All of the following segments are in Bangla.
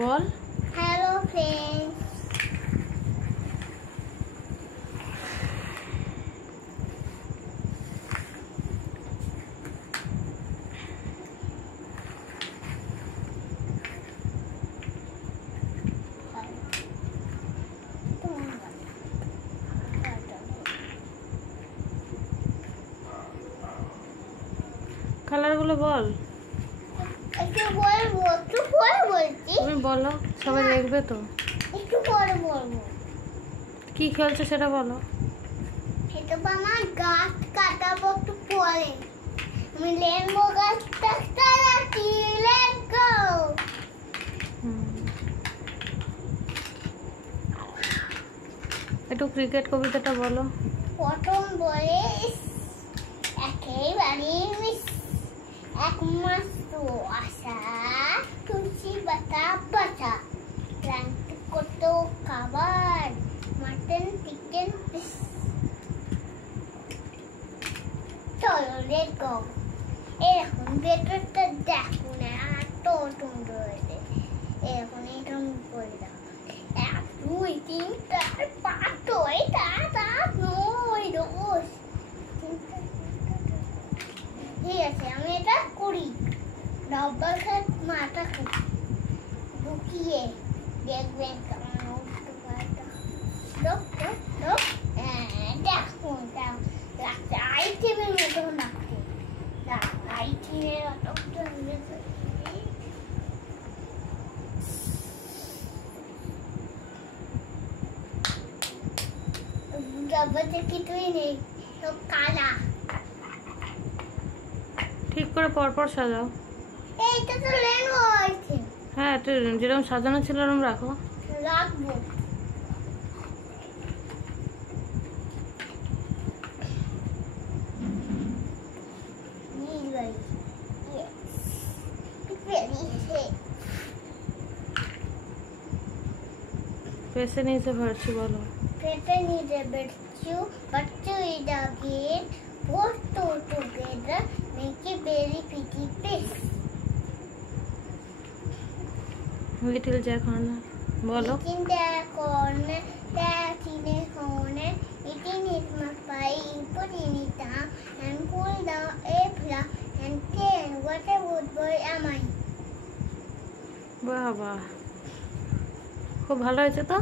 বল হ্যালো ফ্রেন্ডস। কালারগুলো বল। একটু বলবো, একটু পরে বলছি। তুমি বলো, সবাই দেখবে তো। একটু পরে বলবো। কি খেলছো সেটা বলো। এটা আমার গাছ কাটাবো একটু পরে। আমি লেম্বো গাছটা কাটাচ্ছি। Let's go. একটু ক্রিকেট কবিতাটা বলো। প্রথম বলে একেবারে মিস একমাত্র আশা তুলসী পাতা বাতা রান্না কত খাবার মাটন চিকেন ফিশ। চলো লেটস গো। এরকম ভেতরটা দেখো না, এত সুন্দর হয়েছে। এরকম এরকম করে দাও। 1 2 3 4 5 6 7 8 9 10। ঠিক আছে, আমি এটা করি। ডবল মাথা ঢুকিয়ে দেখবেন কেমন উঠতে পারটা। দেখো লাগছে আইটেমের মতো লাগছে। আইটেমের মতো ডব্বাতে কিছুই নেই, সব কালা। ঠিক করে পরপর সাজাও। এইটা তো লেনবো হয়েছে। হ্যাঁ, একটু যেরকম সাজানো ছিল ওরকম রাখো। রাখবো। পেছে নিচে ভরছি বলো। Peter needs a but two is again. Both two together make a very pretty face. Little Jack Honor বলো। Eating their corner, that in a corner, eating it must buy, put in it down, and pull down a plug, and then what a wood boy am I? বাবা, খুব ভালো হয়েছে তো।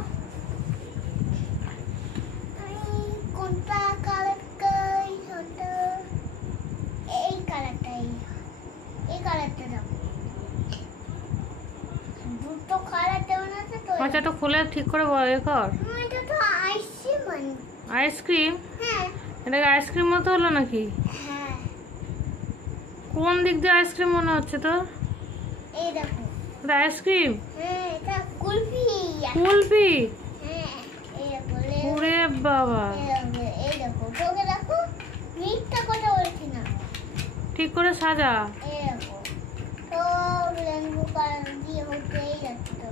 কোনটা কালার এই কালারটাই, এই কালারটা দাও। দুটো কালার দেওয়া আছে তো। আচ্ছা, একটু খুলে ঠিক করে এ কর। এটা তো আইসক্রিম। আইসক্রিম? হ্যাঁ। এটাকে আইসক্রিম মতো হলো নাকি? হ্যাঁ। কোন দিক দিয়ে আইসক্রিম মনে হচ্ছে তো? এই দেখো, এটা আইসক্রিম? হ্যাঁ, এটা কুলফি। কুলফি? হ্যাঁ, এই দেখো। ওরে বাবা, এই দেখো, তোকে দেখো, মিথ্যা কথা বলছি না। ঠিক করে সাজা। এই দেখো, তো রেনবো কালার দিয়ে হচ্ছে। এই দেখো তো,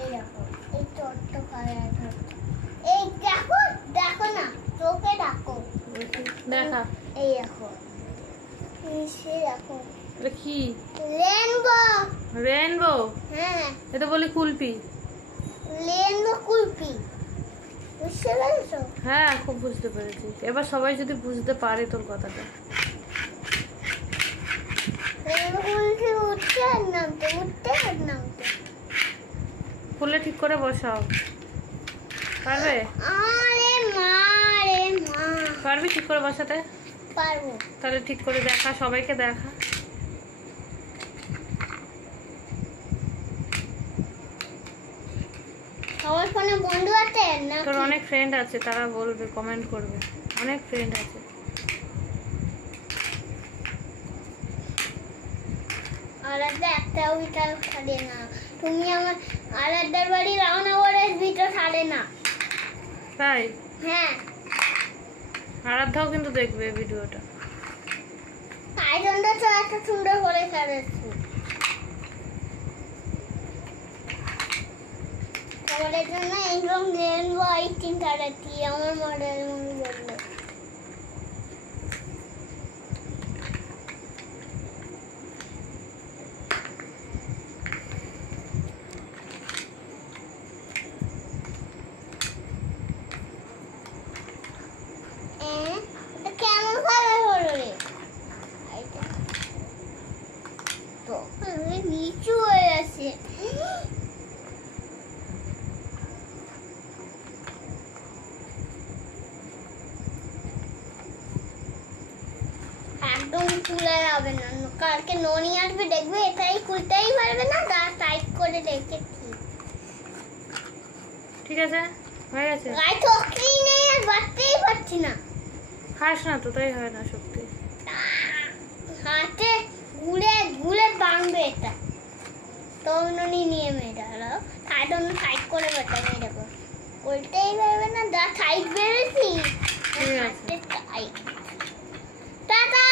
এই দেখো, এই ছোট্ট কালার হচ্ছে। এই দেখো, দেখো না, তোকে দেখো, দেখা। এই দেখো, সে দেখো। এটা কি? রেনবো। রেনবো? হ্যাঁ, এটা বলি কুলফি। রেনবো কুলফি, বুঝতে পেরেছো? হ্যাঁ, খুব বুঝতে পেরেছি। এবার সবাই যদি বুঝতে পারে তোর কথাটা। রেনবো কুলফি উঠতে আর নামতে, উঠতে আর নামতে। খুলে ঠিক করে বসাও। পারবে? আরে মা, রে মা। পারবি ঠিক করে বসাতে? পারবো। তাহলে ঠিক করে দেখা, সবাইকে দেখা। আমার ফোনে বন্ধু আছে না? তোর অনেক ফ্রেন্ড আছে, তারা বলবে, কমেন্ট করবে। অনেক ফ্রেন্ড আছে। আলাদা একটাও ভিটা ছাড়ে না। তুমি আমার আলাদার বাড়ি রাওনাগরের ভিটা ছাড়ে না। তাই? হ্যাঁ। আরাধ্যাও কিন্তু দেখবে ভিডিওটা। আইজনটা তো এত সুন্দর করে ছাড়েছে। তোমাদের জন্য একদম রেনবো আইটিং ছাড়াচ্ছি। আমার মডেল মনে বললো। নিচু হয়ে আছে। একদম খুলে যাবে না, কালকে ননি আসবে দেখবে এটাই খুলতেই পারবে না, দা টাইট করে রেখেছি। ঠিক আছে, হয়ে গেছে। গায়ে চকরি নেই আর বাড়তেই পারছি না। খাস না তো, তাই হয় না সত্যি। হাতে গুলে গুলে বাঁধবে এটা। তো ননি নিয়ে মেয়েটা হলো সাইড অন্য সাইড করে বেটাবে দেখো, উল্টেই পারবে না, দা সাইড বেরোছি। ঠিক আছে। টাটা।